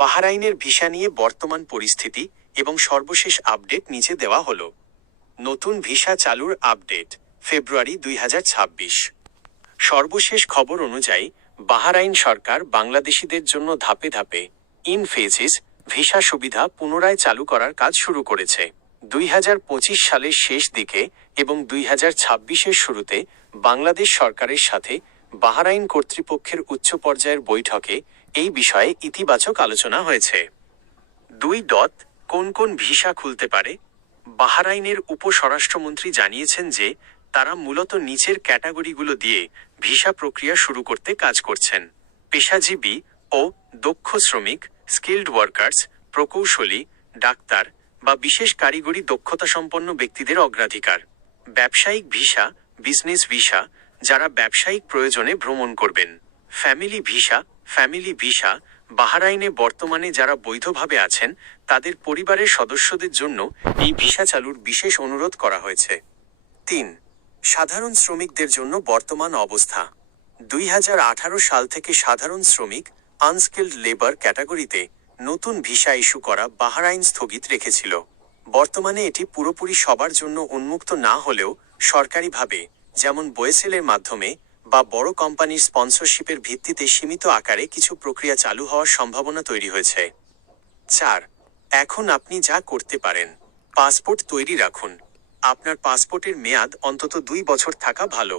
বাহরাইনের visa নিয়ে বর্তমান পরিস্থিতি এবং সর্বশেষ আপডেট নিচে দেওয়া হলো। নতুন ভিসা চালুর আপডেট ফেব্রুয়ারি 2026। সর্বশেষ খবর অনুযায়ী বাহরাইন সরকার বাংলাদেশিদের জন্য ধাপে ধাপে ইন ফেজেস ভিসা সুবিধা পুনরায় চালু করার কাজ শুরু করেছে। 2025 সালের শেষ দিকে এবং 2026-এর শুরুতে বাংলাদেশ সরকারের সাথে বাহরাইন কর্তৃপক্ষের উচ্চ পর্যায়ের বৈঠকে এই বিষয়ে ইতিবাচক আলোচনা হয়েছে। কোন কোন ভিসা খুলতে পারে? বাহরাইনের উপস্বরাষ্ট্রমন্ত্রী জানিয়েছেন যে তারা মূলত নিচের ক্যাটাগরিগুলো দিয়ে ভিসা প্রক্রিয়া শুরু করতে কাজ করছেন: পেশাজীবী ও দক্ষ শ্রমিক, স্কিল্ড ওয়ার্কার্স, প্রকৌশলী, ডাক্তার বা বিশেষ কারিগরি দক্ষতাসম্পন্ন ব্যক্তিদের অগ্রাধিকার। ব্যবসায়িক ভিসা, বিজনেস ভিসা, যারা ব্যবসায়িক প্রয়োজনে ভ্রমণ করবেন। ফ্যামিলি ভিসা, বাহরাইনে বর্তমানে যারা বৈধভাবে আছেন তাদের পরিবারের সদস্যদের জন্য এই ভিসা চালুর বিশেষ অনুরোধ করা হয়েছে। 3. সাধারণ শ্রমিকদের জন্য বর্তমান অবস্থা। 2018 সাল থেকে সাধারণ শ্রমিক আনস্কিল্ড লেবার ক্যাটাগরিতে নতুন ভিসা ইস্যু করা বাহরাইন স্থগিত রেখেছিল। বর্তমানে এটি পুরোপুরি সবার জন্য উন্মুক্ত না হলেও সরকারিভাবে, যেমন বোয়েসেলের মাধ্যমে বা বড় কোম্পানির স্পন্সরশিপের ভিত্তিতে সীমিত আকারে কিছু প্রক্রিয়া চালু হওয়ার সম্ভাবনা তৈরি হয়েছে। 4. এখন আপনি যা করতে পারেন: পাসপোর্ট তৈরি রাখুন। আপনার পাসপোর্টের মেয়াদ অন্তত 2 বছর থাকা ভালো।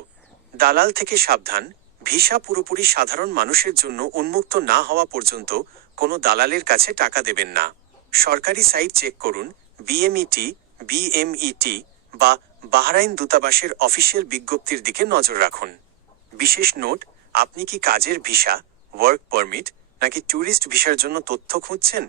দালাল থেকে সাবধান। ভিসা পুরোপুরি সাধারণ মানুষের জন্য উন্মুক্ত না হওয়া পর্যন্ত কোনো দালালের কাছে টাকা দেবেন না। সরকারি সাইট চেক করুন। বিএমইটি বা বাহরাইন দূতাবাসের অফিসিয়াল বিজ্ঞপ্তির দিকে নজর রাখুন। বিশেষ নোট: আপনি কি কাজের ভিসা, ওয়ার্ক পারমিট নাকি ট্যুরিস্ট ভিসার জন্য তথ্য খুঁজছেন?